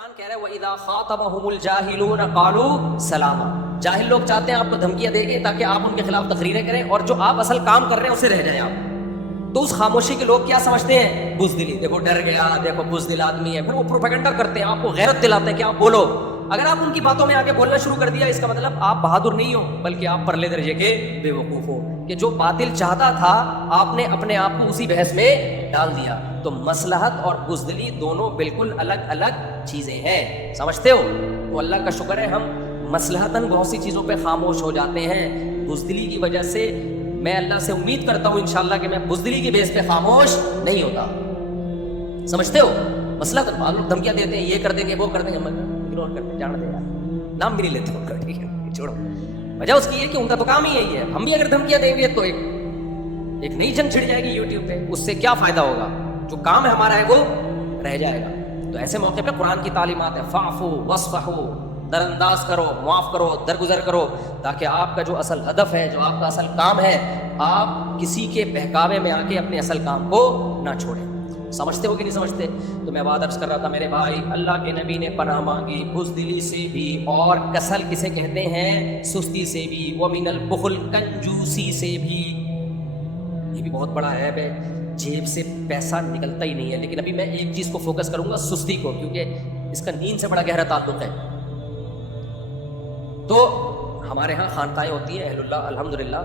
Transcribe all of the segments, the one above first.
قرآن کہہ رہا ہے وَإِذَا خَاطَبَهُمُ الْجَاهِلُونَ قَالُوا سَلَامًا. جاہل لوگ چاہتے ہیں آپ کو دھمکیاں دے گے تاکہ آپ ان کے خلاف تقریریں کریں اور جو آپ اصل کام کر رہے ہیں اسے رہ جائیں آپ. تو اس خاموشی کے لوگ کیا سمجھتے ہیں؟ بزدلی. دیکھو ڈر گیا, دیکھو بزدل آدمی ہے. پھر وہ پروپیگنڈا کرتے ہیں, آپ کو غیرت دلاتے ہیں کہ آپ بولو. اگر آپ ان کی باتوں میں آگے بولنا شروع کر دیا اس کا مطلب آپ بہادر نہیں ہو بلکہ آپ پرلے درجے کے بے وقوف ہو کہ جو باطل چاہتا تھا آپ نے اپنے آپ کو اسی بحث میں ڈال دیا. تو مصلحت اور بزدلی دونوں بالکل الگ الگ چیزیں ہیں, سمجھتے ہو؟ تو اللہ کا شکر ہے ہم مصلحتاً بہت سی چیزوں پہ خاموش ہو جاتے ہیں. بزدلی کی وجہ سے میں اللہ سے امید کرتا ہوں انشاءاللہ کہ میں بزدلی کی بیس پہ خاموش نہیں ہوتا. سمجھتے ہو؟ مصلحتاً لوگ دھمکیاں دیتے ہیں, یہ کر دیں گے وہ کر دیں گے, اگنور کرتے ہیں, جانا دے یار, نام بھی نہیں لیتے ان کا, ٹھیک ہے چھوڑو. وجہ اس کی ہے کہ ان کا تو کام ہی یہی ہے. ہم بھی اگر دھمکیاں دیں گے تو ایک نئی جنگ چھڑ جائے گی یوٹیوب پہ. اس سے کیا فائدہ ہوگا؟ جو کام ہے ہمارا ہے وہ رہ جائے گا. تو ایسے موقع پہ قرآن کی تعلیمات ہے فاعفو واصفحو, در انداز کرو, معاف کرو, درگزر کرو, تاکہ آپ کا جو اصل ہدف ہے, جو آپ کا اصل کام ہے, آپ کسی کے بہکاوے میں آ کے اپنے اصل کام کو نہ چھوڑیں. سمجھتے ہو کہ نہیں سمجھتے؟ تو میں بات عرض کر رہا تھا میرے بھائی, اللہ کے نبی نے پناہ مانگی بزدلی سے بھی, اور کسل کسے کہتے ہیں؟ سستی سے بھی. ومن البخل, کنجوسی سے بھی. یہ بھی بہت بڑا عیب ہے, جیب سے پیسہ نکلتا ہی نہیں ہے. لیکن ابھی میں ایک چیز کو فوکس کروں گا, سستی کو, کیونکہ اس کا نیند سے بڑا گہرا تعلق ہے. تو ہمارے ہاں خانقاہیں ہوتی ہیں, اہل اللہ الحمدللہ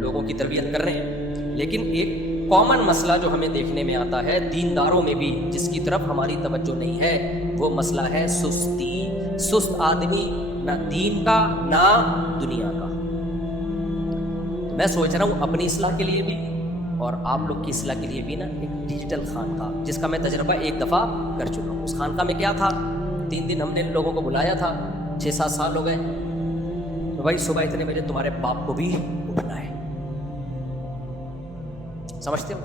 لوگوں کی تربیت کر رہے ہیں, لیکن ایک کامن مسئلہ جو ہمیں دیکھنے میں آتا ہے دینداروں میں بھی, جس کی طرف ہماری توجہ نہیں ہے, وہ مسئلہ ہے سستی. سست آدمی نہ دین کا نہ دنیا کا. تو میں سوچ رہا ہوں اپنی اصلاح کے لیے بھی اور آپ لوگ کی اصلاح کے لیے بھی نا ایک ڈیجیٹل خانقاہ, جس کا میں تجربہ ایک دفعہ کر چکا ہوں. اس خانقاہ میں کیا تھا, 3 دن ہم نے لوگوں کو بلایا تھا, 6-7 سال ہو گئے. تو بھائی صبح اتنے بجے تمہارے باپ کو بھی اٹھنا ہے, سمجھتے ہو؟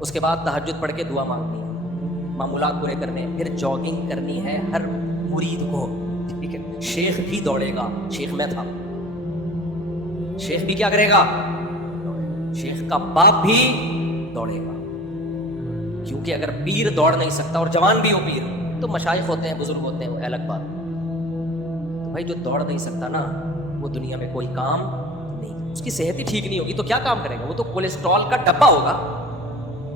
اس کے بعد تہجد پڑھ کے دعا مانگنی ہے, معمولات پورے کرنے ہیں, پھر جاگنگ کرنی ہے ہر مرید کو, ٹھیک ہے؟ شیخ بھی دوڑے گا. شیخ میں تھا, شیخ بھی کیا کرے گا؟ شیخ کا باپ بھی دوڑے گا. کیونکہ اگر پیر دوڑ نہیں سکتا اور جوان بھی ہو پیر, تو مشائخ ہوتے ہیں, بزرگ ہوتے ہیں, وہ الگ بات. تو بھائی جو دوڑ نہیں سکتا نا, وہ دنیا میں کوئی کام نہیں. اس کی صحت ہی ٹھیک نہیں ہوگی تو کیا کام کرے گا؟ وہ تو کولیسٹرول کا ڈبہ ہوگا,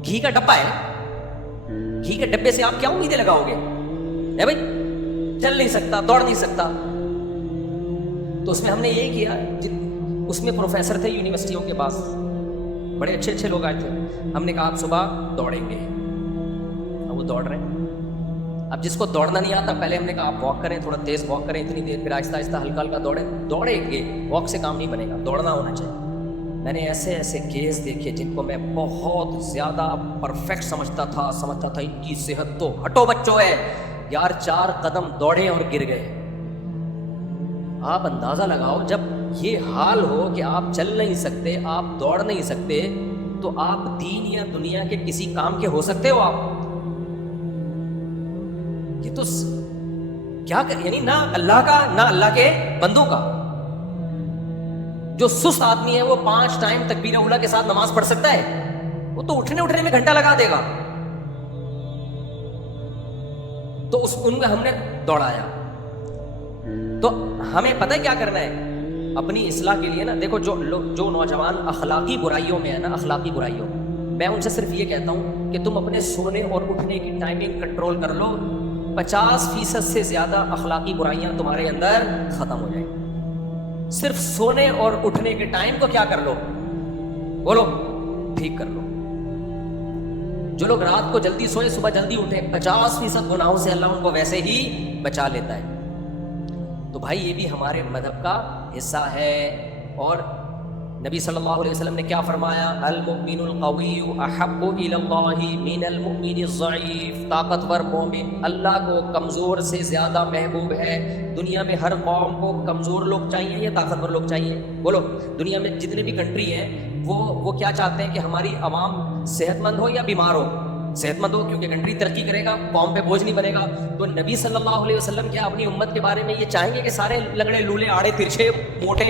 گھی کا ڈبہ ہے. گھی کے ڈبے سے آپ کیا امیدیں لگاؤ گے؟ ہے بھائی, چل نہیں سکتا, دوڑ نہیں سکتا. تو اس میں ہم نے یہی کیا, اس میں پروفیسر تھے یونیورسٹیوں کے پاس, بڑے اچھے اچھے لوگ آئے تھے. ہم نے کہا آپ صبح دوڑیں گے. اب وہ دوڑ رہے ہیں. اب جس کو دوڑنا نہیں آتا, پہلے ہم نے کہا آپ واک کریں, تھوڑا تیز واک کریں اتنی دیر, پھر آہستہ آہستہ ہلکا ہلکا دوڑیں. دوڑیں گے, واک سے کام نہیں بنے گا, دوڑنا ہونا چاہیے. میں نے ایسے ایسے کیس دیکھے جن کو میں بہت زیادہ پرفیکٹ سمجھتا تھا ان کی صحت تو ہٹو بچوں ہے یار, 4 قدم دوڑے اور گر گئے. آپ اندازہ لگاؤ, جب یہ حال ہو کہ آپ چل نہیں سکتے, آپ دوڑ نہیں سکتے, تو آپ دین یا دنیا کے کسی کام کے ہو سکتے ہو آپ؟ یہ تو کیا یعنی نہ اللہ کا نہ اللہ کے بندوں کا. جو سست آدمی ہے وہ 5 ٹائم تکبیر اولیٰ کے ساتھ نماز پڑھ سکتا ہے, وہ تو اٹھنے میں گھنٹہ لگا دے گا. تو ان کو ہم نے دوڑایا. تو ہمیں پتہ ہے کیا کرنا ہے اپنی اصلاح کے لیے نا. دیکھو جو نوجوان اخلاقی برائیوں میں ہے نا, اخلاقی برائیوں, میں ان سے صرف یہ کہتا ہوں کہ تم اپنے سونے اور اٹھنے کی ٹائمنگ کنٹرول کر لو, 50% سے زیادہ اخلاقی برائیاں تمہارے اندر ختم ہو جائیں. صرف سونے اور اٹھنے کے ٹائم کو کیا کر لو, بولو, ٹھیک کر لو. جو لوگ رات کو جلدی سوئے صبح جلدی اٹھے, 50% گناہوں سے اللہ ان کو ویسے ہی بچا لیتا ہے. تو بھائی یہ بھی ہمارے مذہب کا حصہ ہے. اور نبی صلی اللہ علیہ وسلم نے کیا فرمایا, المؤمن القوی احب الی اللہ من المؤمن الضعیف. طاقتور مومن اللہ کو کمزور سے زیادہ محبوب ہے. دنیا میں ہر قوم کو کمزور لوگ چاہیے یا طاقتور لوگ چاہیے؟ بولو, دنیا میں جتنے بھی کنٹری ہیں وہ کیا چاہتے ہیں کہ ہماری عوام صحت مند ہو یا بیمار ہو؟ صحت مند ہو, کیونکہ کنٹری ترقی کرے گا, قوم پہ بوجھ نہیں بنے گا. تو نبی صلی اللہ علیہ وسلم کیا اپنی امت کے بارے میں یہ چاہیں گے کہ سارے لگڑے لولے آڑے ترچھے موٹے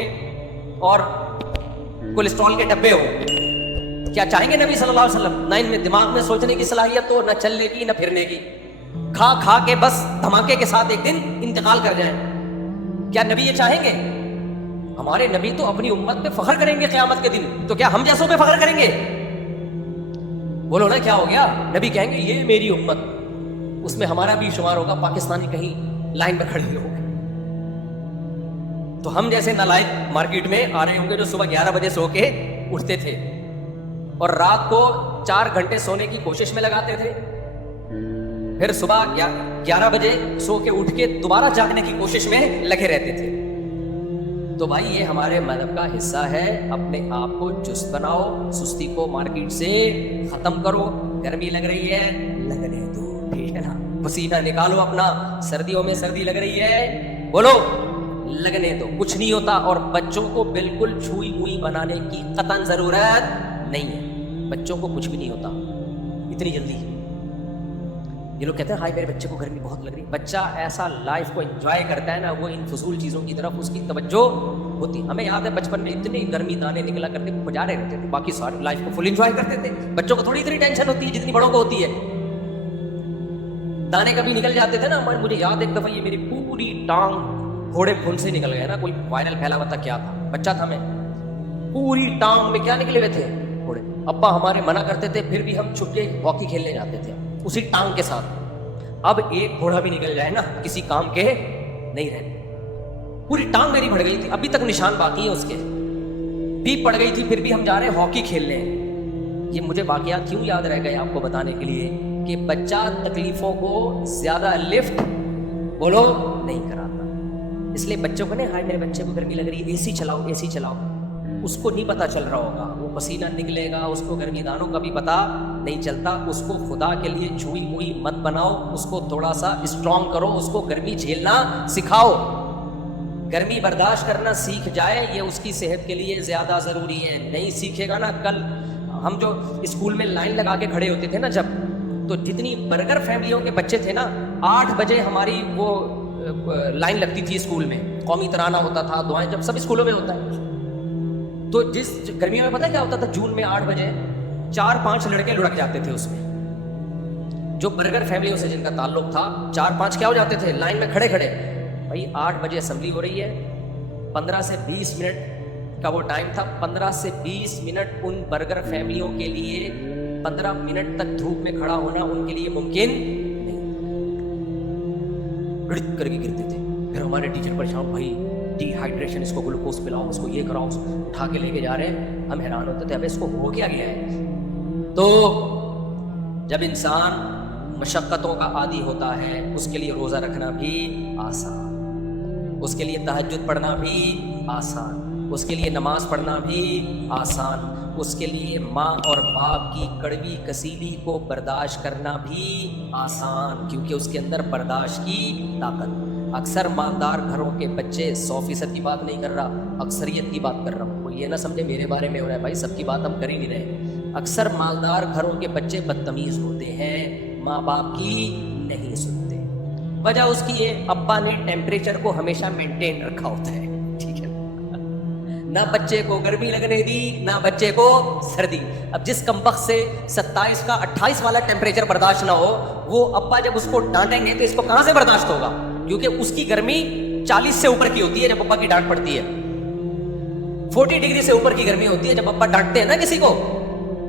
اور کولیسٹرول کے ڈبے ہو؟ کیا چاہیں گے نبی صلی اللہ علیہ وسلم؟ نہ ان میں دماغ میں سوچنے کی صلاحیت ہو, نہ چلنے کی, نہ پھرنے کی. کھا کھا کے بس دھماکے کے ساتھ ایک دن انتقال کر جائیں. کیا نبی یہ چاہیں گے؟ ہمارے نبی تو اپنی امت پہ فخر کریں گے قیامت کے دن, تو کیا ہم جیسوں پہ فخر کریں گے؟ بولو نا کیا ہو گیا؟ نبی کہیں گے یہ میری امت, اس میں ہمارا بھی شمار ہوگا, پاکستانی کہیں لائن پر کھڑے ہو گئے. تو ہم جیسے نالائق مارکیٹ میں آ رہے ہوں گے جو صبح 11 بجے سو کے اٹھتے تھے اور رات کو 4 گھنٹے سونے کی کوشش میں لگاتے تھے, پھر صبح 11 بجے سو کے اٹھ کے دوبارہ جاگنے کی کوشش میں لگے رہتے تھے. تو بھائی یہ ہمارے مذہب کا حصہ ہے. اپنے آپ کو چست بناؤ, سستی کو مارکیٹ سے ختم کرو. گرمی لگ رہی ہے, لگنے دو, ٹھیک ہے نا. پسینہ نکالو اپنا, سردیوں میں سردی لگ رہی ہے, بولو لگنے دو, کچھ نہیں ہوتا. اور بچوں کو بالکل چھوئی موئی بنانے کی قطعاً ضرورت نہیں ہے. بچوں کو کچھ بھی نہیں ہوتا اتنی جلدی. یہ لوگ کہتے ہیں ہائی میرے بچے کو گرمی بہت لگ رہی. بچہ ایسا لائف کو انجوائے کرتا ہے نا, وہ ان فضول چیزوں کی طرف اس کی توجہ ہوتی. ہمیں یاد ہے بچپن میں اتنے گرمی دانے نکلا کرتے گزارے رہتے تھے, باقی ساری لائف کو فل انجوائے کرتے تھے. بچوں کو تھوڑی اتنی ٹینشن ہوتی ہے جتنی بڑوں کو ہوتی ہے. دانے کبھی نکل جاتے تھے نا, مجھے یاد ایک دفعہ یہ میری پوری ٹانگ گھوڑے پھن سے نکل گیا نا, کوئی وائرل پھیلا ہوا تھا کیا تھا, بچہ تھا میں, پوری ٹانگ میں کیا نکلے ہوئے تھے گھوڑے. ابا ہمارے منع کرتے تھے, پھر بھی ہم چھپ کے ہاکی کھیلنے جاتے تھے اسی ٹانگ کے ساتھ. اب ایک گھوڑا بھی نکل جائے نا کسی کام کے نہیں رہے. پوری ٹانگ میری بڑھ گئی تھی, ابھی تک نشان باقی ہے اس کے, بھی پڑ گئی تھی, پھر بھی ہم جا رہے ہیں ہاکی کھیلنے. یہ مجھے واقعات کیوں یاد رہ گئے آپ کو بتانے کے لیے کہ بچہ تکلیفوں کو زیادہ لفٹ بولو نہیں کراتا. اس لیے بچوں کو نہیں, ہائے میرے بچے کو گرمی لگ رہی ہے, اے سی چلاؤ, اے سی چلاؤ. اس کو نہیں پتا چل رہا ہوگا, وہ پسینہ نکلے گا, اس کو گرمی دانوں کا بھی پتا نہیں چلتا. اس کو خدا کے لیے چھوئی موئی مت بناؤ, اس کو تھوڑا سا اسٹرانگ کرو, اس کو گرمی جھیلنا سکھاؤ. گرمی برداشت کرنا سیکھ جائے, یہ اس کی صحت کے لیے زیادہ ضروری ہے. نہیں سیکھے گا نا, کل ہم جو اسکول میں لائن لگا کے کھڑے ہوتے تھے نا جب, تو جتنی برگر فیملیوں کے بچے تھے نا, 8 بجے ہماری وہ لائن لگتی تھی اسکول میں, قومی ترانہ ہوتا تھا, دعائیں, جب سب اسکولوں میں ہوتا ہے. تو جس گرمیوں میں پتہ کیا ہوتا تھا, جون میں 8 بجے 4-5 لڑکے لڑک جاتے تھے اس میں, جو برگر فیملیوں سے جن کا تعلق تھا. 4-5 کیا ہو جاتے تھے لائن میں کھڑے کھڑے. بھائی 8 بجے اسمبلی ہو رہی ہے, 15 سے 20 منٹ کا وہ ٹائم تھا. 15 سے 20 منٹ ان برگر فیملیوں کے لیے 15 منٹ تک دھوپ میں کھڑا ہونا ان کے لیے ممکن نہیں. گڑت کر کے گرتے تھے. پھر ہمارے ٹیچر پریشان, بھائی ڈی ہائیڈریشن, اس کو گلوکوز پلاؤ, اس کو یہ کراؤ, اس کو اٹھا کے لے کے جا رہے ہیں. ہم حیران ہوتے تھے, اب اس کو ہو کیا گیا ہے. تو جب انسان مشقتوں کا عادی ہوتا ہے, اس کے لیے روزہ رکھنا بھی آسان, اس کے لیے تہجد پڑھنا بھی آسان, اس کے لیے نماز پڑھنا بھی آسان, اس کے لیے ماں اور باپ کی کڑوی کسیلی کو برداشت کرنا بھی آسان, کیونکہ اس کے اندر برداشت کی طاقت. اکثر مالدار گھروں کے بچے 100% کی بات نہیں کر رہا, اکثریت کی بات کر رہا ہوں. کوئی یہ نہ سمجھے میرے بارے میں ہو رہا ہے, بھائی سب کی بات ہم کر ہی نہیں رہے. اکثر مالدار گھروں کے بچے بدتمیز ہوتے ہیں, ماں باپ کی نہیں سنتے. وجہ اس کی ہے, ابا نے ٹیمپریچر کو ہمیشہ مینٹین رکھا ہوتا ہے, ٹھیک ہے, نہ بچے کو گرمی لگنے دی نہ بچے کو سردی. اب جس کمبخت سے 27 کا 28 والا ٹیمپریچر برداشت نہ ہو, وہ ابا جب اس کو ڈانٹیں گے تو اس کو کہاں سے برداشت ہوگا, کیونکہ اس کی گرمی 40 سے اوپر کی ہوتی ہے جب ابا کی ڈانٹ پڑتی ہے. 40 ڈگری سے اوپر کی گرمی ہوتی ہے جب ابا ڈانٹتے ہیں نا کسی کو.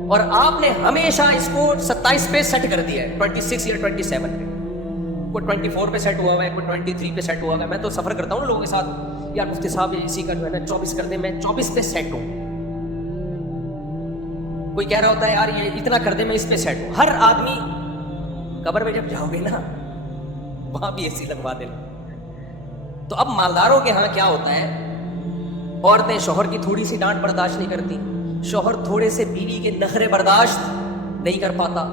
اور آپ نے ہمیشہ اس کو 27 پہ سیٹ کر دیا ہے, 26 یا 27 پہ. کوئی 24 پہ سیٹ ہوا ہوا ہے, کوئی 23 پہ سیٹ ہوا ہوا ہے. میں تو سفر کرتا ہوں لوگوں کے ساتھ, یار مفتی صاحب اسی کا جو ہے نا 24 کر دیں, میں 24 پہ سیٹ ہوں. کوئی کہہ رہا ہوتا ہے یار یہ اتنا کر دیں, میں اس پہ سیٹ ہوں. ہر آدمی قبر میں جب جاؤ گے نا وہاں بھی اے سی لگوا دینا. تو اب مالداروں کے ہاں کیا ہوتا ہے, عورتیں شوہر کی تھوڑی سی ڈانٹ برداشت نہیں کرتی, شوہر تھوڑے سے بیوی کے نخرے برداشت نہیں کر پاتا,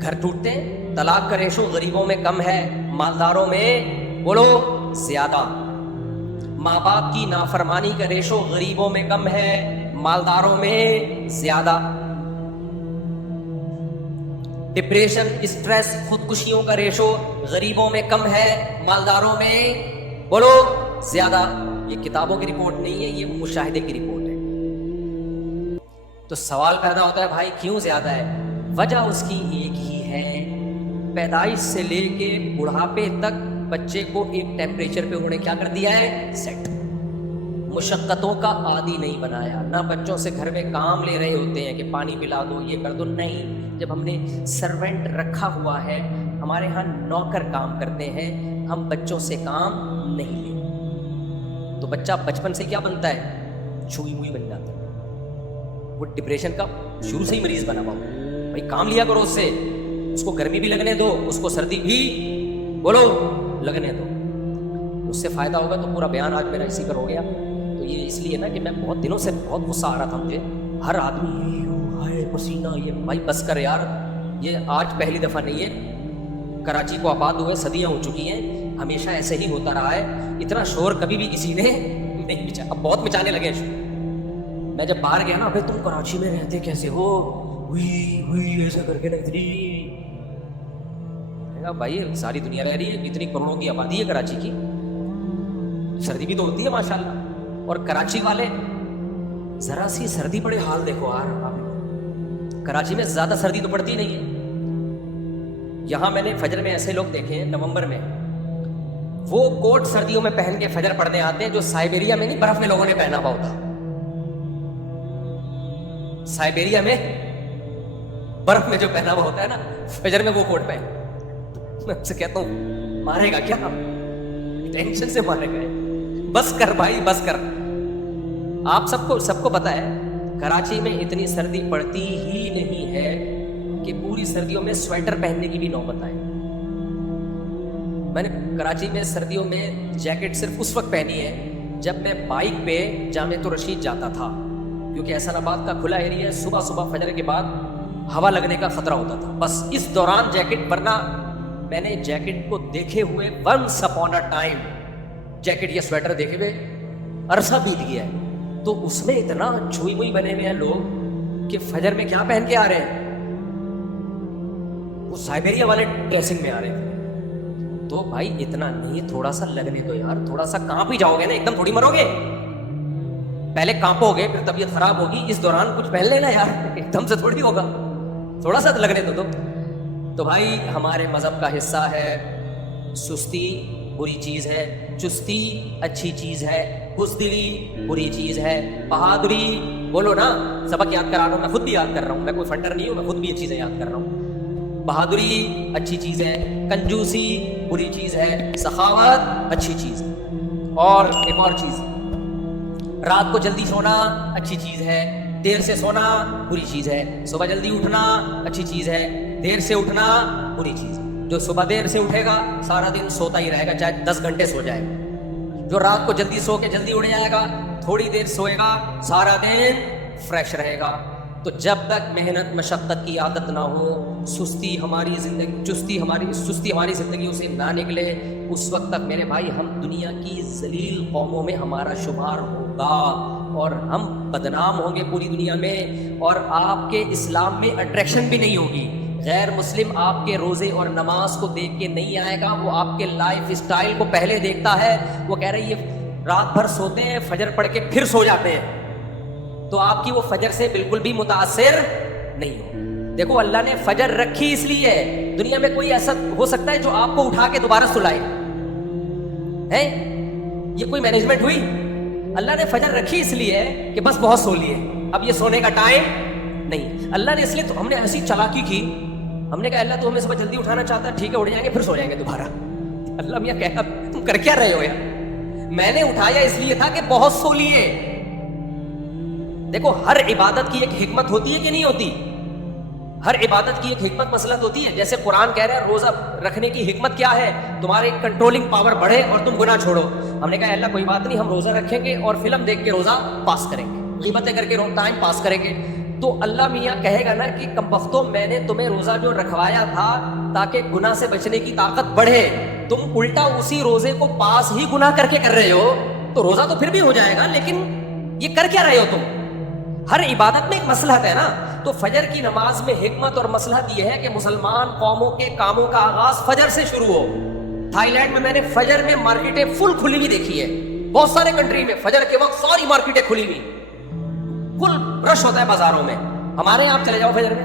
گھر ٹوٹتے ہیں. طلاق کا ریشو غریبوں میں کم ہے, مالداروں میں بولو زیادہ. ماں باپ کی نافرمانی کا ریشو غریبوں میں کم ہے, مالداروں میں زیادہ. ڈپریشن, اسٹریس, خودکشیوں کا ریشو غریبوں میں کم ہے, مالداروں میں بولو زیادہ. یہ کتابوں کی رپورٹ نہیں ہے, یہ مشاہدے کی رپورٹ ہے. تو سوال پیدا ہوتا ہے بھائی کیوں زیادہ ہے؟ وجہ اس کی ایک ہی ہے, پیدائش سے لے کے بڑھاپے تک بچے کو ایک ٹیمپریچر پہ انہوں نے کیا کر دیا ہے؟ سیٹ. مشقتوں کا عادی نہیں بنایا. نہ بچوں سے گھر میں کام لے رہے ہوتے ہیں کہ پانی پلا دو، یہ کر دو، نہیں. جب ہم نے سرونٹ رکھا ہوا ہے، ہمارے ہاں نوکر کام کرتے ہیں، ہم بچوں سے کام نہیں لیتے. تو بچہ بچپن سے کیا بنتا ہے؟ چھوئی ہوئی بن جاتا ہے. وہ ڈپریشن کا شروع سے ہی مریض بنا ہوا. بھائی کام لیا کرو اس سے، اس کو گرمی بھی لگنے دو، اس کو سردی بھی بولو لگنے دو، اس سے فائدہ ہوگا. تو پورا بیان آج میرا اسی پر ہو گیا. تو یہ اس لیے نا کہ میں بہت دنوں سے بہت غصہ آ رہا تھا مجھے. ہر آدمی ہائے پسینہ، یہ بھائی بس کر یار. یہ آج پہلی دفعہ نہیں ہے، کراچی کو آباد ہوئے صدیاں ہو چکی ہیں، ہمیشہ ایسے ہی ہوتا رہا ہے. اتنا شور کبھی بھی کسی نے نہیں مچا. اب بہت مچانے لگے شور. میں جب باہر گیا نا، بھائی تم کراچی میں رہتے کیسے ہو؟ ہوئی ایسا کر کے اتنی. بھائی ساری دنیا رہ رہی ہے، اتنی کروڑوں کی آبادی ہے کراچی کی، سردی بھی تو ہوتی ہے ماشاءاللہ. اور کراچی والے ذرا سی سردی پڑے حال دیکھو یار. کراچی میں زیادہ سردی تو پڑتی نہیں ہے. یہاں میں نے فجر میں ایسے لوگ دیکھے ہیں نومبر میں، وہ کوٹ سردیوں میں پہن کے فجر پڑھنے آتے ہیں جو سائبیریا میں نہیں، برف میں لوگوں نے پہنا ہوا ہوتا. سائبیریا میں برف میں جو پہنا ہوا ہوتا ہے نا، فجر میں وہ کوٹ پہن. میں سے کہتا ہوں مارے گا کیا؟ ٹینشن سے مارے گا. بس کر بھائی بس کر. آپ سب کو پتا ہے کراچی میں اتنی سردی پڑتی ہی نہیں ہے کہ پوری سردیوں میں سویٹر پہننے کی بھی نوبت آئے. میں نے کراچی میں سردیوں میں جیکٹ صرف اس وقت پہنی ہے جب میں بائک پہ جامع الرشید جاتا تھا، کیونکہ احسان آباد کا کھلا ایریا ہے، صبح فجر کے بعد ہوا لگنے کا خطرہ ہوتا تھا. بس اس دوران جیکٹ، ورنہ میں نے جیکٹ کو دیکھے ہوئے once upon a time jacket یا سویٹر دیکھے ہوئے عرصہ بیت گیا ہے. تو اس میں اتنا چھوئی ہوئی بنے ہوئے ہیں لوگ کہ فجر میں کیا پہن کے آ رہے ہیں؟ وہ سائبیریا والے ڈریسنگ میں آ رہے تھے. تو بھائی اتنا نہیں، تھوڑا سا لگنے دو یار. تھوڑا سا کانپ ہی جاؤ گے نا، ایک دم تھوڑی مرو گے. پہلے کانپو گے، پھر طبیعت خراب ہوگی. اس دوران کچھ پہن لینا یار، ایک دم سے تھوڑی ہوگا. تھوڑا سا لگنے دو. تو بھائی ہمارے مذہب کا حصہ ہے سستی بری چیز ہے، چستی اچھی چیز ہے، بزدلی بری چیز ہے، بہادری بولو نا. سبق یاد کرا رہا ہوں، میں خود بھی یاد کر رہا ہوں، میں کوئی فنڈر نہیں ہوں، میں خود بھی یہ چیزیں یاد کر رہا ہوں. بہادری اچھی چیز ہے، کنجوسی بری چیز ہے، سخاوت اچھی چیز ہے. اور ایک اور چیز، رات کو جلدی سونا اچھی چیز ہے، دیر سے سونا بری چیز ہے. صبح جلدی اٹھنا اچھی چیز ہے، دیر سے اٹھنا بری چیز ہے. جو صبح دیر سے اٹھے گا سارا دن سوتا ہی رہے گا، چاہے 10 گھنٹے سو جائے. جو رات کو جلدی سو کے جلدی اٹھ جائے گا، تھوڑی دیر سوئے گا، سارا دن فریش رہے گا. تو جب تک محنت مشقت کی عادت نہ ہو، سستی ہماری زندگیوں سے نہ نکلے، اس وقت تک میرے بھائی ہم دنیا کی ذلیل قوموں میں ہمارا شمار ہوگا اور ہم بدنام ہوں گے پوری دنیا میں. اور آپ کے اسلام میں اٹریکشن بھی نہیں ہوگی. غیر مسلم آپ کے روزے اور نماز کو دیکھ کے نہیں آئے گا، وہ آپ کے لائف اسٹائل کو پہلے دیکھتا ہے. وہ کہہ رہے ہیں یہ رات بھر سوتے ہیں، فجر پڑھ کے پھر سو جاتے ہیں، تو آپ کی وہ فجر سے بالکل بھی متاثر نہیں ہو. دیکھو اللہ نے فجر رکھی اس لیے ہے. دنیا میں کوئی ایسا ہو سکتا ہے جو آپ کو اٹھا کے دوبارہ سلائے ہے؟ یہ کوئی مینجمنٹ ہوئی؟ اللہ نے فجر رکھی اس لیے ہے کہ بس بہت سو لیے، اب یہ سونے کا ٹائم نہیں. اللہ نے اس لیے تو ہم نے ایسی چالاکی کی، ہم نے کہا اللہ تو ہمیں صبح جلدی اٹھانا چاہتا ہے، ٹھیک ہے اٹھ جائیں گے پھر سو جائیں گے دوبارہ. اللہ میاں کہا تم کر کیا رہے ہو یار؟ میں نے اٹھایا اس لیے تھا کہ بہت سو لیے. دیکھو ہر عبادت کی ایک حکمت ہوتی ہے کہ نہیں ہوتی؟ ہر عبادت کی ایک حکمت مسلط ہوتی ہے. جیسے قرآن کہہ رہا ہے روزہ رکھنے کی حکمت کیا ہے؟ تمہاری کنٹرولنگ پاور بڑھے اور تم گناہ چھوڑو. ہم نے کہا اللہ کوئی بات نہیں، ہم روزہ رکھیں گے اور فلم دیکھ کے روزہ پاس کریں گے، غیبتیں کر کے ٹائم پاس کریں گے. تو اللہ میاں کہے گا نا کہ کمبختوں میں نے تمہیں روزہ جو رکھوایا تھا تاکہ گناہ سے بچنے کی طاقت بڑھے، تم الٹا اسی روزے کو پاس ہی گناہ کر کے کر رہے ہو. تو روزہ تو پھر بھی ہو جائے گا، لیکن یہ کر کیا رہے ہو تم؟ ہر عبادت میں ایک مصلحت ہے نا. تو فجر کی نماز میں حکمت اور مصلحت یہ ہے کہ مسلمان قوموں کے کاموں کا آغاز فجر سے شروع ہو. تھائی لینڈ میں نے فجر میں مارکیٹیں فل کھلی ہوئی دیکھی ہے. بہت سارے کنٹری میں فجر کے وقت ساری مارکیٹیں کھلی ہوئی، فل رش ہوتا ہے بازاروں میں. ہمارے یہاں آپ چلے جاؤ فجر میں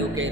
UK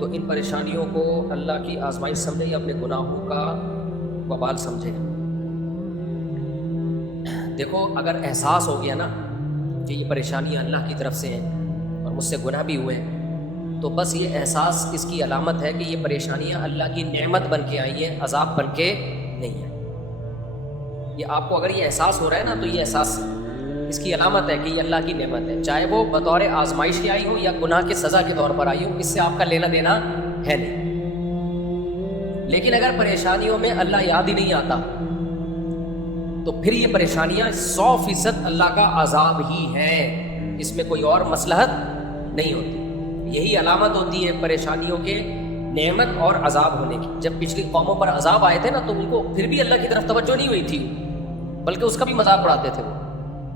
تو ان پریشانیوں کو اللہ کی آزمائش سمجھے یا اپنے گناہوں کا وبال سمجھے. دیکھو اگر احساس ہو گیا نا کہ یہ پریشانیاں اللہ کی طرف سے ہیں اور مجھ سے گناہ بھی ہوئے ہیں، تو بس یہ احساس اس کی علامت ہے کہ یہ پریشانیاں اللہ کی نعمت بن کے آئی ہیں، عذاب بن کے نہیں ہیں. یہ آپ کو اگر یہ احساس ہو رہا ہے نا تو یہ احساس اس کی علامت ہے کہ یہ اللہ کی نعمت ہے، چاہے وہ بطور آزمائش کی آئی ہو یا گناہ کے سزا کے طور پر آئی ہو، اس سے آپ کا لینا دینا ہے نہیں. لیکن اگر پریشانیوں میں اللہ یاد ہی نہیں آتا تو پھر یہ پریشانیاں 100% اللہ کا عذاب ہی ہے، اس میں کوئی اور مصلحت نہیں ہوتی. یہی علامت ہوتی ہے پریشانیوں کے نعمت اور عذاب ہونے کی. جب پچھلی قوموں پر عذاب آئے تھے نا تو ان کو پھر بھی اللہ کی طرف توجہ نہیں ہوئی تھی، بلکہ اس کا بھی مذاق اڑاتے تھے وہ.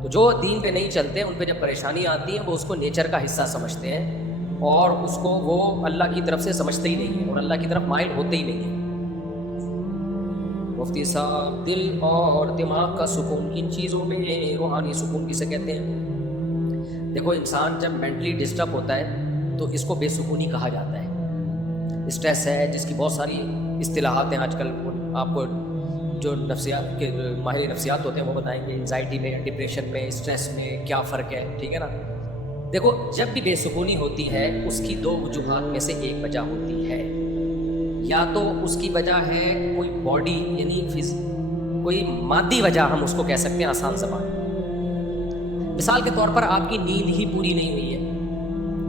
تو جو دین پہ نہیں چلتے ان پہ جب پریشانیاں آتی ہیں وہ اس کو نیچر کا حصہ سمجھتے ہیں اور اس کو وہ اللہ کی طرف سے سمجھتے ہی نہیں ہیں اور اللہ کی طرف مائل ہوتے ہی نہیں ہیں. مفتی صاحب، دل اور دماغ کا سکون کن چیزوں میں روحانی سکون کسے کہتے ہیں؟ دیکھو انسان جب مینٹلی ڈسٹرب ہوتا ہے تو اس کو بے سکونی کہا جاتا ہے. اسٹریس ہے جس کی بہت ساری اصطلاحات ہیں آج کل، آپ کو جو نفسیات کے ماہر نفسیات ہوتے ہیں وہ بتائیں گے انزائٹی میں، ڈپریشن میں، اسٹریس میں کیا فرق ہے، ٹھیک ہے نا. دیکھو جب بھی بے سکونی ہوتی ہے اس کی 2 وجوہات میں سے ایک وجہ ہوتی ہے. یا تو اس کی وجہ ہے کوئی باڈی یعنی کوئی مادی وجہ، ہم اس کو کہہ سکتے ہیں آسان زبان. مثال کے طور پر آپ کی نیند ہی پوری نہیں ہوئی ہے.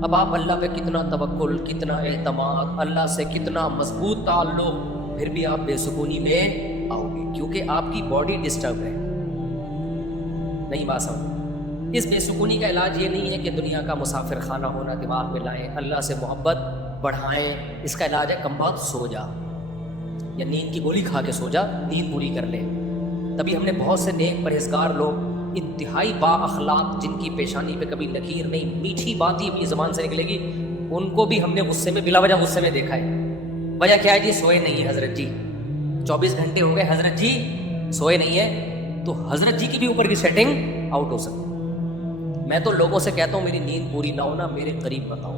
اب آپ اللہ پہ کتنا توکل، کتنا اعتماد، اللہ سے کتنا مضبوط تعلق، پھر بھی آپ بے سکونی میں آؤ گے کیونکہ آپ کی باڈی ڈسٹرب ہے. نہیں بات سمجھ. اس بے سکونی کا علاج یہ نہیں ہے کہ دنیا کا مسافر خانہ ہونا دماغ میں لائیں، اللہ سے محبت بڑھائیں. اس کا علاج ہے کم بخت سو جا، یا نیند کی گولی کھا کے سو جا، نیند پوری کر لے. تبھی ہم نے بہت سے نیک پرہیزگار لوگ انتہائی با اخلاق جن کی پیشانی پہ کبھی لکیر نہیں، میٹھی بات ہی اپنی زبان سے نکلے گی، ان کو بھی ہم نے غصے میں بلا وجہ غصے میں دیکھا ہے. وجہ کیا ہے جی؟ سوئے نہیں ہے حضرت جی، 24 گھنٹے ہو گئے حضرت جی سوئے نہیں ہے. تو حضرت جی کی بھی اوپر کی سیٹنگ آؤٹ ہو سکتی. میں تو لوگوں سے کہتا ہوں میری نیند پوری نہ ہونا میرے قریب بتاؤ.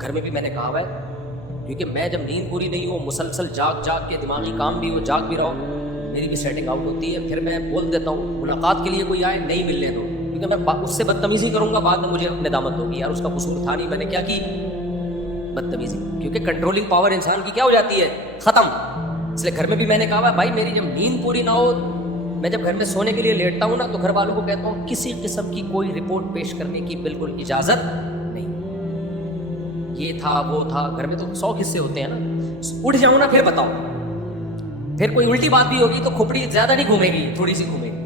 گھر میں بھی میں نے کہا ہے کیونکہ میں جب نیند پوری نہیں ہو، مسلسل جاگ جاگ کے دماغی کام بھی ہو، جاگ بھی رہو، میری بھی سیٹنگ آؤٹ ہوتی ہے. پھر میں بول دیتا ہوں ملاقات کے لیے کوئی آئے نہیں ملنے دو، کیونکہ میں اس سے بدتمیزی کروں گا بعد میں مجھے ندامت ہوگی یار اس کا قصور تھا نہیں، میں نے کیا کی بدتمیزی. کیونکہ کنٹرولنگ پاور انسان کی کیا ہو جاتی ہے؟ ختم. اس لیے گھر میں بھی میں نے کہا بھائی میری جب نیند پوری نہ ہو، میں جب گھر میں سونے کے لیے لیٹتا ہوں نا تو گھر والوں کو کہتا ہوں کسی قسم کی کوئی رپورٹ پیش کرنے کی بالکل اجازت نہیں. یہ تھا وہ تھا، گھر میں تو 100 قصے ہوتے ہیں نا. اٹھ جاؤں نا پھر بتاؤ، پھر کوئی الٹی بات بھی ہوگی تو کھوپڑی زیادہ نہیں گھومے گی، تھوڑی سی گھومے گی.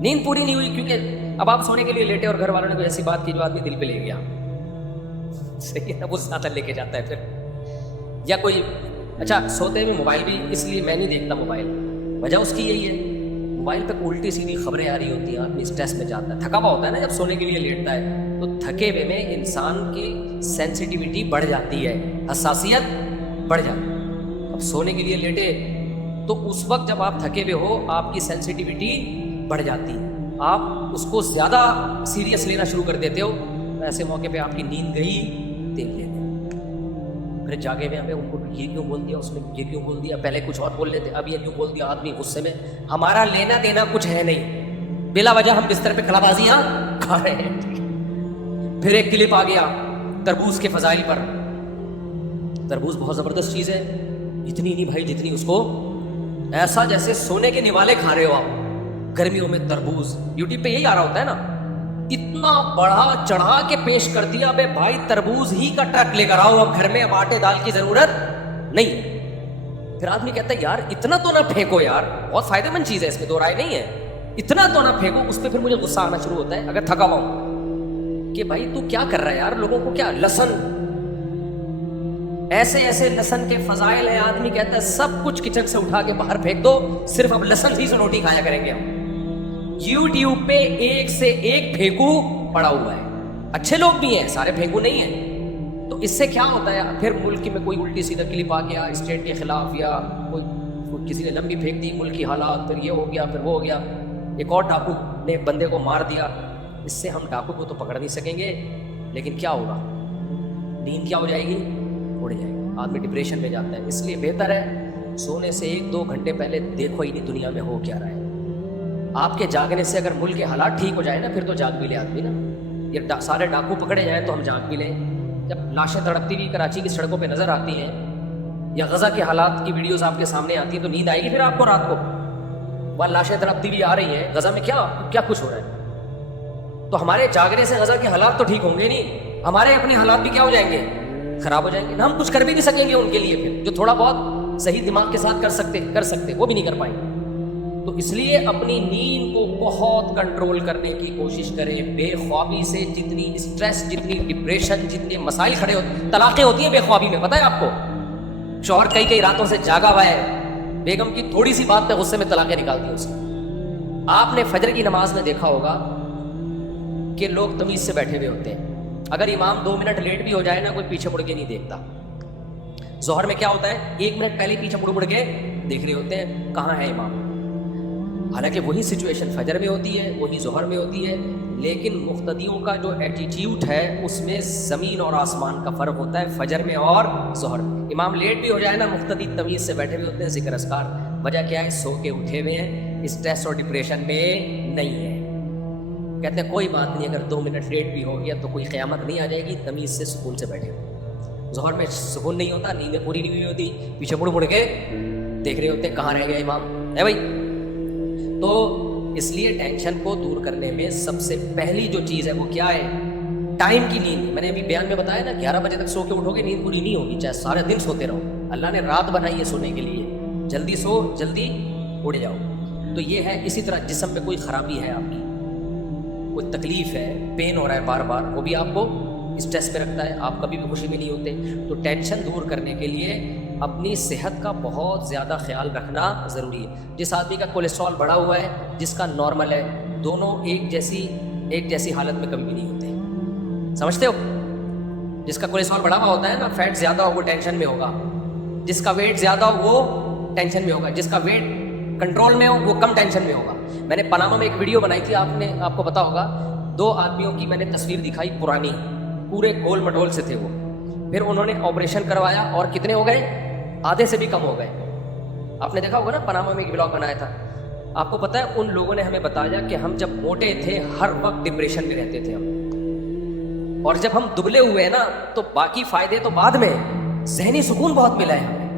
نیند پوری نہیں ہوئی کیونکہ اب آپ سونے کے لیے لیٹے اور گھر والوں نے کوئی ایسی بات کی جو آدمی دل پہ لے گیا، صحیح ہے نا، وہ زیادہ لے کے جاتا ہے پھر. یا کوئی اچھا سوتے میں موبائل بھی اس لیے میں نہیں دیکھتا موبائل، وجہ اس کی یہی ہے موبائل پہ الٹی سیدھی خبریں آ رہی ہوتی ہیں، آدمی اسٹریس میں جاتا ہے، تھکا ہوا ہوتا ہے نا جب سونے کے لیے لیٹتا ہے، تو تھکے ہوئے میں انسان کی سینسٹیوٹی بڑھ جاتی ہے، حساسیت بڑھ جاتی ہے. اب سونے کے لیے لیٹے تو اس وقت جب آپ تھکے ہوئے ہو آپ کی سینسٹیوٹی بڑھ جاتی ہے، آپ اس کو زیادہ سیریس لینا شروع کر دیتے ہو. ایسے موقع پہ آپ کی نیند گئی دیکھ لیتے، پھر جاگے ہوئے ہمیں ان کو یہ کیوں بول دیا، اس نے یہ کیوں بول دیا، پہلے کچھ اور بول لیتے اب یہ کیوں بول دیا. آدمی غصے میں، ہمارا لینا دینا کچھ ہے نہیں، بلا وجہ ہم بستر پہ کھڑا بازیاں کھا رہے ہیں. پھر ایک کلپ آ گیا تربوز کے فضائل پر. تربوز بہت زبردست چیز ہے، اتنی نہیں بھائی جتنی اس کو ایسا جیسے سونے کے نوالے کھا رہے ہو آپ. گرمیوں میں تربوز یوٹیوب پہ یہی آ رہا ہوتا ہے نا، اتنا بڑا چڑھا کے پیش کر دیا بے بھائی تربوز ہی کا ٹرک لے کر آؤ، اب گھر میں اب آٹے دال کی ضرورت نہیں. پھر آدمی کہتا ہے یار اتنا تو نہ پھینکو یار، بہت فائدہ مند چیز ہے، اس میں 2 رائے نہیں ہے، اتنا تو نہ پھینکو. اس پہ پھر مجھے غصہ آنا شروع ہوتا ہے اگر تھکا ہوا ہوں کہ بھائی تو کیا کر رہا ہے یار، لوگوں کو کیا لہسن، ایسے ایسے لہسن کے فضائل ہیں. آدمی کہتا ہے سب کچھ کچن سے اٹھا کے باہر پھینک دو، صرف اب لہسن ہی سے روٹی کھایا کریں گے ہم. یوٹیوب پہ ایک سے ایک پھینکو پڑا ہوا ہے، اچھے لوگ بھی ہیں، سارے پھینکو نہیں ہیں. تو اس سے کیا ہوتا ہے، پھر ملک میں کوئی الٹی سیدھا کلپ آ گیا اسٹیٹ کے خلاف، یا کوئی کسی نے لمبی پھینک دی ملک کی حالات، پھر یہ ہو گیا پھر وہ ہو گیا. ایک اور ڈاکو نے بندے کو مار دیا. اس سے ہم ڈاکو کو تو پکڑ نہیں سکیں گے، لیکن کیا ہوگا، نیند کیا ہو جائے گی، اڑ جائے گا, آدمی ڈپریشن میں جاتا ہے. اس لیے بہتر ہے سونے سے 1-2 گھنٹے پہلے دیکھو ہی نہیں دنیا میں ہو کیا رہا ہے. آپ کے جاگنے سے اگر ملک کے حالات ٹھیک ہو جائے نا پھر تو جاگ بھی لے آدمی نا. یہ سارے ڈاکو پکڑے جائیں تو ہم جاگ بھی لیں. جب لاشیں تڑپتی ہوئی کراچی کی سڑکوں پہ نظر آتی ہیں یا غزہ کے حالات کی ویڈیوز آپ کے سامنے آتی ہیں تو نیند آئے گی پھر آپ کو رات کو؟ وہاں لاشیں تڑپتی ہوئی آ رہی ہیں, غزہ میں کیا کچھ ہو رہا ہے. تو ہمارے جاگنے سے غزہ کے حالات تو ٹھیک ہوں گے نہیں, ہمارے اپنے حالات بھی کیا ہو جائیں گے, خراب ہو جائیں گے. ہم کچھ کر بھی نہیں سکیں گے ان کے لیے, پھر جو تھوڑا بہت صحیح دماغ کے ساتھ کر سکتے وہ بھی نہیں کر پائیں گے. تو اس لیے اپنی نیند کو بہت کنٹرول کرنے کی کوشش کریں. بے خوابی سے جتنی اسٹریس, جتنی ڈپریشن, جتنے مسائل کھڑے ہوتے, طلاقیں ہوتی ہیں بے خوابی میں, پتہ ہے آپ کو. شوہر کئی راتوں سے جاگا ہوا ہے, بیگم کی تھوڑی سی بات پہ غصے میں طلاقیں نکالتی ہیں اسے. آپ نے فجر کی نماز میں دیکھا ہوگا کہ لوگ تمیز سے بیٹھے ہوئے ہوتے ہیں. اگر امام 2 منٹ لیٹ بھی ہو جائے نا کوئی پیچھے مڑ کے نہیں دیکھتا. ظہر میں کیا ہوتا ہے 1 منٹ پہلے پیچھے مڑ کے دیکھ رہے ہوتے ہیں کہاں ہے امام. حالانکہ وہی سچویشن فجر میں ہوتی ہے, وہی ظہر میں ہوتی ہے, لیکن مقتدیوں کا جو ایٹیٹیوڈ ہے اس میں زمین اور آسمان کا فرق ہوتا ہے فجر میں اور ظہر میں. امام لیٹ بھی ہو جائے نا مقتدی تمیز سے بیٹھے ہوئے ہوتے ہیں, ذکر اذکار. وجہ کیا ہے, سو کے اٹھے ہوئے ہیں, اسٹریس اور ڈپریشن میں نہیں ہے. کہتے ہیں کوئی بات نہیں, اگر 2 منٹ لیٹ بھی ہو گیا تو کوئی قیامت نہیں آ جائے گی, تمیز سے سکون سے بیٹھے ہو. ظہر میں سکون نہیں ہوتا, نیندیں پوری نہیں ہوئی ہوتی, پیچھے مڑ کے دیکھ رہے ہوتے ہیں کہاں رہ گیا امام ہے بھائی. تو اس لیے ٹینشن کو دور کرنے میں سب سے پہلی جو چیز ہے وہ کیا ہے, ٹائم کی نیند. میں نے ابھی بیان میں بتایا نا 11 بجے تک سو کے اٹھو گے نیند پوری نہیں ہوگی, چاہے سارے دن سوتے رہو. اللہ نے رات بنائی ہے سونے کے لیے, جلدی سو جلدی اڑ جاؤ. تو یہ ہے. اسی طرح جسم میں کوئی خرابی ہے آپ کی, کوئی تکلیف ہے, پین ہو رہا ہے بار بار, وہ بھی آپ کو اسٹریس پہ رکھتا ہے, آپ کبھی بھی خوشی میں نہیں ہوتے. تو ٹینشن دور کرنے کے لیے اپنی صحت کا بہت زیادہ خیال رکھنا ضروری ہے. جس آدمی کا کولیسٹرول بڑھا ہوا ہے, جس کا نارمل ہے, دونوں ایک جیسی حالت میں کبھی بھی نہیں ہوتے. سمجھتے ہو؟ جس کا کولیسٹرول بڑھا ہوا ہوتا ہے نا, فیٹ زیادہ ہو وہ ٹینشن میں ہوگا, جس کا ویٹ زیادہ ہو وہ ٹینشن میں ہوگا, جس کا ویٹ کنٹرول میں ہو وہ کم ٹینشن میں ہوگا. میں نے پاناما میں ایک ویڈیو بنائی تھی, آپ کو پتا ہوگا. 2 آدمیوں کی میں نے تصویر دکھائی پرانی, پورے گول مٹول سے تھے وہ. پھر انہوں نے آپریشن کروایا اور کتنے ہو گئے, آدھے سے بھی کم ہو گئے. آپ نے دیکھا ہوگا نا, پاناما میں ایک بلاگ بنایا تھا. آپ کو پتا ہے ان لوگوں نے ہمیں بتایا کہ ہم جب موٹے تھے ہر وقت ڈپریشن میں رہتے تھے ہم, اور جب ہم دبلے ہوئے ہیں نا تو باقی فائدے تو بعد میں, ذہنی سکون بہت ملا ہے ہمیں.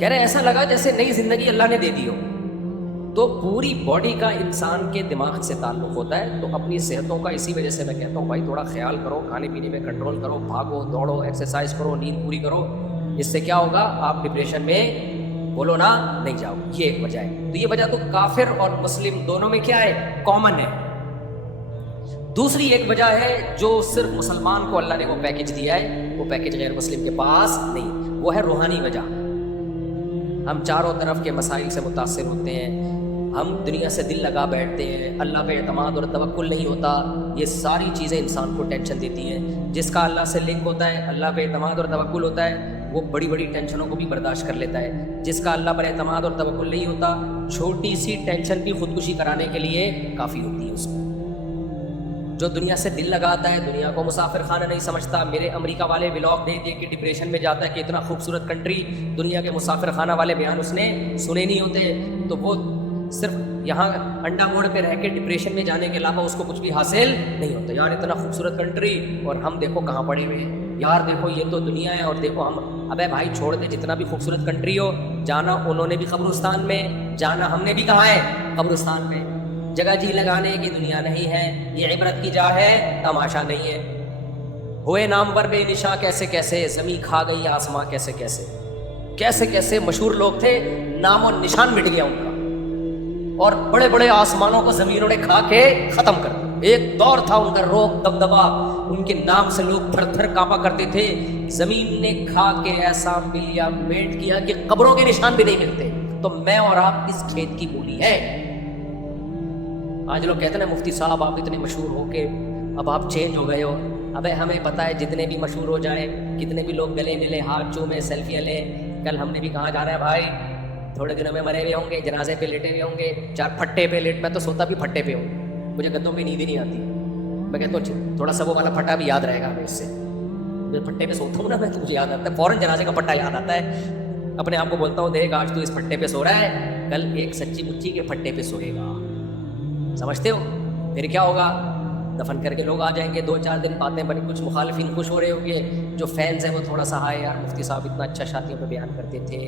کہہ رہے ایسا لگا جیسے نئی زندگی اللہ نے دے دی ہو. تو پوری باڈی کا انسان کے دماغ سے تعلق ہوتا ہے. تو اپنی صحتوں کا اسی وجہ سے میں کہتا ہوں بھائی تھوڑا خیال کرو, کھانے پینے میں کنٹرول کرو, بھاگو دوڑو, ایکسرسائز کرو, نیند پوری کرو. اس سے کیا ہوگا, آپ ڈپریشن میں بولو نا نہیں جاؤ. یہ ایک وجہ ہے. تو یہ وجہ تو کافر اور مسلم دونوں میں کیا ہے, کامن ہے. دوسری ایک وجہ ہے جو صرف مسلمان کو اللہ نے وہ پیکج دیا ہے, وہ پیکج غیر مسلم کے پاس نہیں, وہ ہے روحانی وجہ. ہم چاروں طرف کے مسائل سے متاثر ہوتے ہیں, ہم دنیا سے دل لگا بیٹھتے ہیں, اللہ پہ اعتماد اور توکل نہیں ہوتا. یہ ساری چیزیں انسان کو ٹینشن دیتی ہیں. جس کا اللہ سے لنک ہوتا ہے, اللہ پہ اعتماد اور توکل ہوتا ہے, وہ بڑی بڑی ٹینشنوں کو بھی برداشت کر لیتا ہے. جس کا اللہ پر اعتماد اور توکل نہیں ہوتا, چھوٹی سی ٹینشن بھی خودکشی کرانے کے لیے کافی ہوتی ہے اس کو. جو دنیا سے دل لگاتا ہے, دنیا کو مسافر خانہ نہیں سمجھتا. میرے امریکہ والے ولاگ دیکھ دیکھ کے ڈپریشن میں جاتا ہے کہ اتنا خوبصورت کنٹری, دنیا کے مسافر خانہ والے بیان اس نے سنے نہیں ہوتے. تو وہ صرف یہاں انڈا موڑ پہ رہ کے ڈپریشن میں جانے کے علاوہ اس کو کچھ بھی حاصل نہیں ہوتا. یار اتنا خوبصورت کنٹری اور ہم دیکھو کہاں پڑے ہوئے ہیں, یار دیکھو یہ تو دنیا ہے اور دیکھو ہم. ابے بھائی چھوڑ دے, جتنا بھی خوبصورت کنٹری ہو, جانا انہوں نے بھی قبرستان میں, جانا ہم نے بھی کہاں ہے, قبرستان میں. جگہ جی لگانے کی دنیا نہیں ہے, یہ عبرت کی جا ہے, تماشا نہیں ہے. ہوئے نامور بے نشاں کیسے کیسے, زمین کھا گئی آسماں کیسے کیسے, کیسے کیسے مشہور لوگ تھے, نام و نشان مٹ گیا ان کا, اور بڑے بڑے آسمانوں کو زمینوں نے کھا کے ختم کر دیا. ایک دور تھا ان کا روک دبدبا, ان کے نام سے لوگ تھر تھر کانپا کرتے تھے. زمین نے کھا کے ایسا ملیا میٹ کیا کہ قبروں کے نشان بھی نہیں ملتے. تو میں اور آپ اس کھیت کی مولی ہے. آج لوگ کہتے ہیں مفتی صاحب آپ اتنے مشہور ہو کے اب آپ چینج ہو گئے ہو. ابے ہمیں پتہ ہے جتنے بھی مشہور ہو جائیں, کتنے بھی لوگ گلے ملے, ہاتھ چومے, سیلفیاں لیں, کل ہم نے بھی کہاں جانا ہے بھائی, تھوڑے دنوں میں مرے ہوئے ہوں گے, جنازے پہ لیٹے ہوئے ہوں گے, 4 پھٹے پہ لیٹ. میں تو سوتا بھی پھٹے پہ ہوں, مجھے گدوں پہ نیند ہی نہیں آتی. میں کہتا ہوں تھوڑا سا وہ والا پھٹا بھی یاد رہے گا ہمیں اس سے. میں پٹے پہ سوتا ہوں نا میں، تو مجھے یاد آتا ہے فوراً جنازے کا پٹا یاد آتا ہے. اپنے آپ کو بولتا ہوں دیکھ آج تو اس پٹے پہ سو رہا ہے، کل ایک سچی مچی کے پٹے پہ سوئے گا. سمجھتے ہو؟ پھر کیا ہوگا؟ دفن کر کے لوگ آ جائیں گے، 2-4 دن باتیں بنی، کچھ مخالفین خوش ہو رہے ہوں گے، جو فینس ہیں وہ تھوڑا سا ہائے یار مفتی صاحب اتنا اچھا شادیوں پہ بیان کرتے تھے،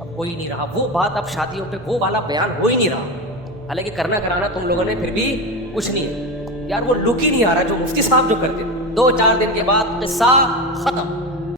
اب کوئی نہیں رہا وہ بات، اب شادیوں پہ وہ والا بیان ہو ہی نہیں رہا. حالانکہ کرنا کرانا تم لوگوں نے پھر بھی کچھ نہیں ہے یار، وہ لک ہی نہیں آ رہا جو مفتی صاحب جو کرتے تھے. 2-4 دن کے بعد قصہ ختم.